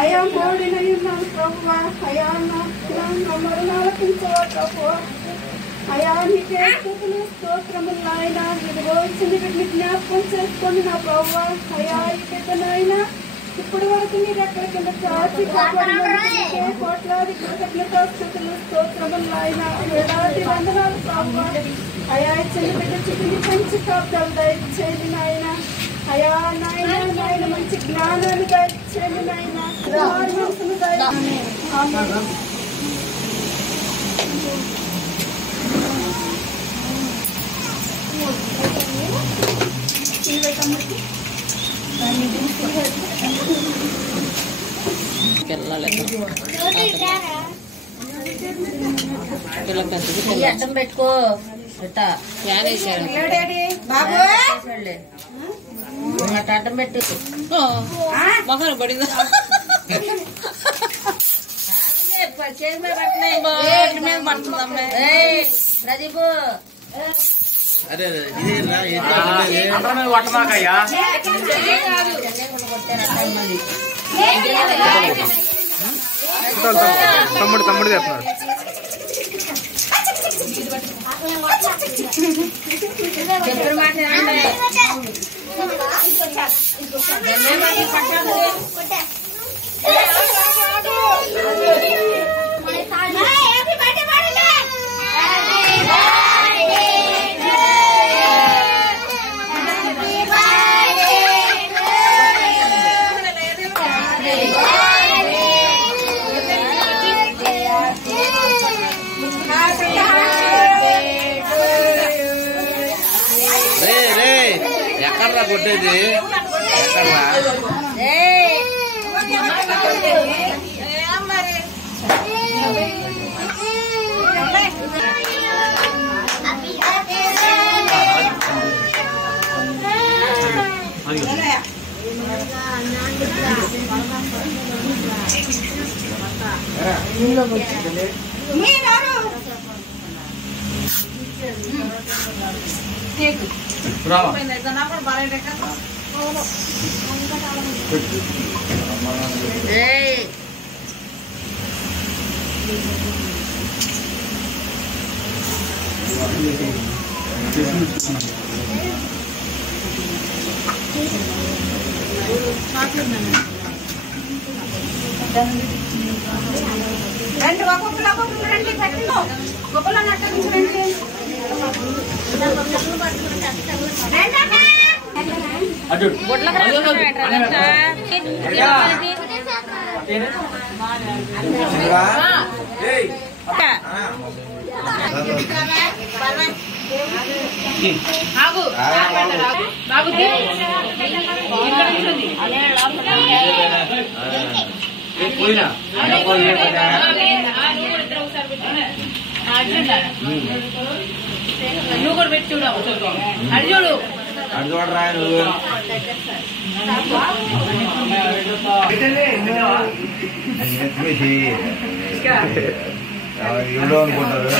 అయా కోడినయున్నాను ప్రభువా, అయా నా మరణాల పించవా అయా నీకే స్తుతులు స్తోత్రములు నాయన. ఇదిగో చిన్న బిడ్డని జ్ఞాపకం చేసుకోండి నా ప్రభువా. అయా ఈ బిడ్డనైనా ఇప్పటి వరకు మీరు ఎక్కడి కింద చాచి కాపాడినందుకే కోట్లాది కృతజ్ఞతా స్తుతులు స్తోత్రములు నాయన. వేలాది వందనాలు ప్రభువా. అయా చిన్న బిడ్డ చుట్టూ మంచి కాపుదలు దయచేయండి నాయన. అయా నాయన నాయన మంచి జ్ఞానాన్ని దయచేయండి నాయన. అడ్డం పెట్టుకో బాబు అడ్డం పెట్టు మొహన పడిందా ప్రదీపు తమ్ముడు తమ్ముడు చేస్తున్నాడు. చెప్పిన మాట ఎక్కడ్రా కొట్టేది ఎక్కడ్రా రెండు ఒక్కొక్కరు రండి పెట్టిలో గొప్పలో నట్టగించండి. నువ్వు కూడా పెట్టి చూడు అది చూడు అది చూడరా నువ్వు ఎవడో అనుకుంటారు.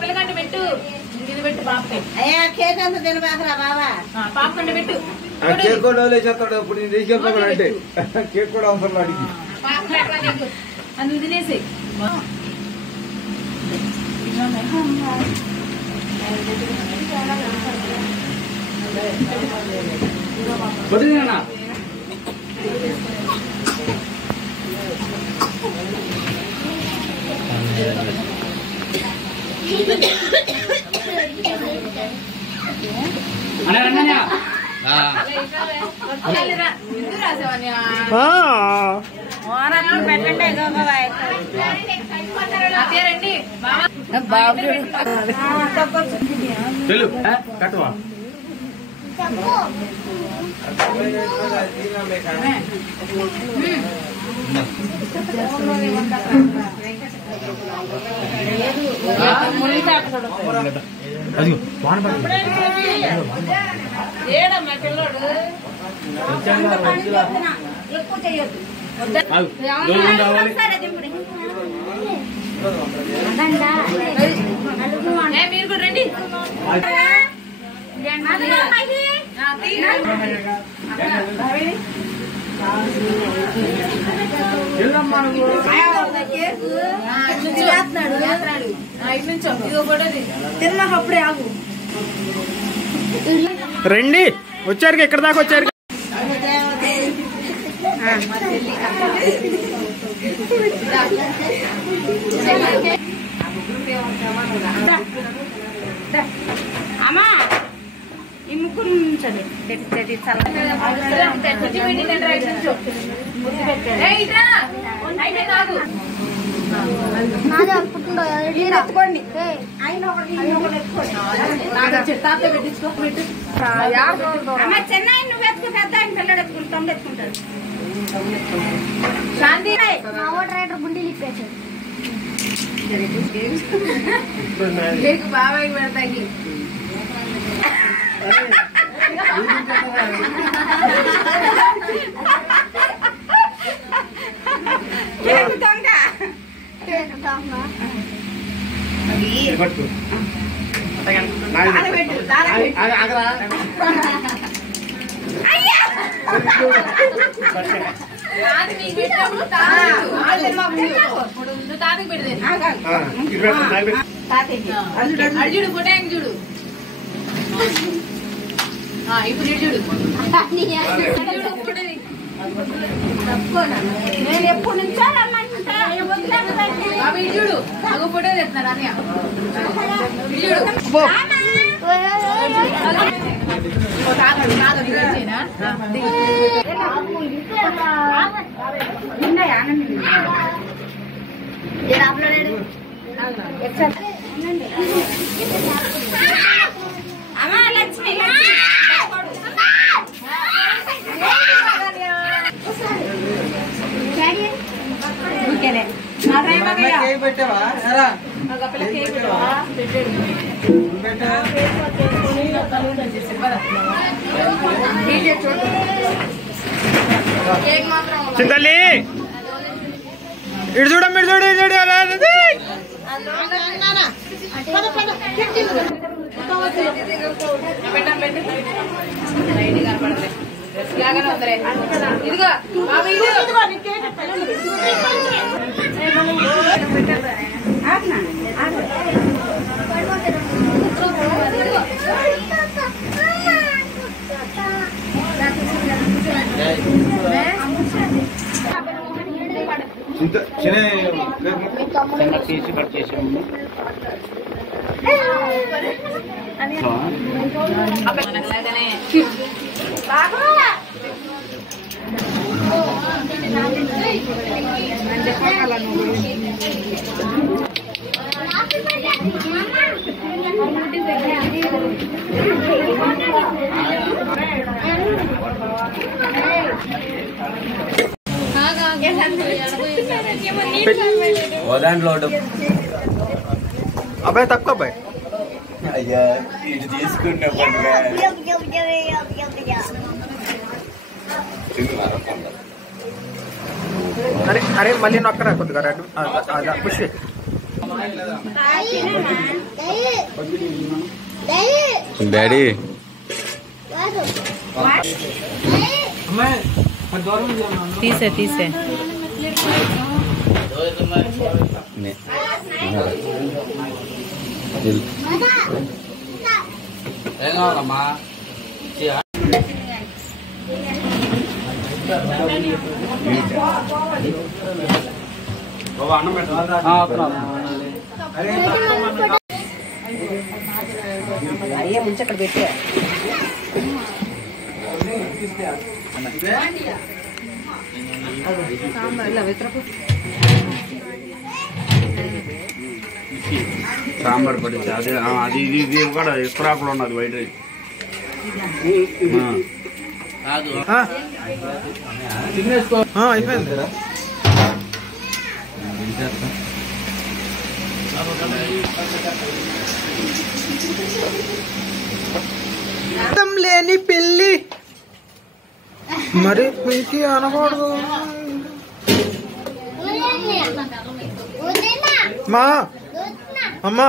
పిల్లగంట పెట్టు ఇది పెట్టు పాపకి. అయ్యా కేక్ అంతా తినబాకరా బాబా. పాపకంట పెట్టు. కేక్ కూడా చేస్తాడు. ఇప్పుడు నేను తీసుకెళ్తా అంటే కేక్ కూడా అవసరం అడిగి అందుకు తినేసి కట్టువా ఏడమ్మా పిల్లోడు ఎక్కువ చేయొద్దు మీరు కూడా రండి తిన్నాకప్పుడే ఆగు రండి వచ్చారు ఎక్కడ దాకా వచ్చారు అమ్మా ఈ ముగ్గురు నుంచండి ఎత్తుకోండి చెన్నై నువ్వు ఎత్తుకు పెద్ద ఆయన పిల్లడు ఎత్తుకుంటు తొమ్మిది ఎత్తుకుంటాడు శాంతి మా ఓటర్ రైటర్ గుండీలు ఇప్పేశాడు. బాబాయ్ పెడతాకి తాతకి పెడితే అర్జుడు ఫోటో చూడు ఇప్పుడు చూడు నేను ఎప్పుడు నుంచో రమ్మంటుంటా బాబు చూడు అగో ఫోటో తెస్తున్నారు అన్నయ్య చూడు అమ్మా లక్ష్మి పెట్టావా చింతల్లి ఇటు చూడమ్మ ఇటు చూడు ఇటు చూడు అలా ఇదిగో బాబు చిన్న తీసి కట్ చేసాము దాంట్లో అబ్బాయి తక్కువ అబ్బాయి అయ్యా ఇది తీసుకున్నా అరే అరే మళ్ళీ నొక్కరా కొద్దిగా రెడ్ పుష్ డాడీ తీసే తీసే ఏం కావాలమ్మా బాబా అన్నం పెట్టా అయ్యే ముంచి అక్కడ పెట్టే సాంబార్ పడింది అదే అది ఇది ఇది కూడా ఇస్త్రాకులు ఉన్నది వైట్ రైస్ అయిపోయింది. లేని పిల్లి మరి పిలిచి అనకూడదు. మా అమ్మా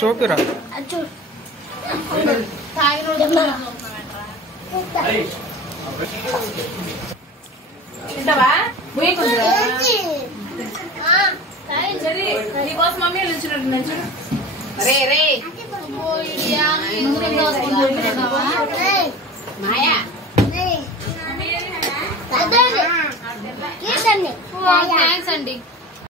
షోకిరా నీకోసం మమ్మీ నిల్చున్నట్టు రే రే మాయా థ్యాంక్స్ అండి.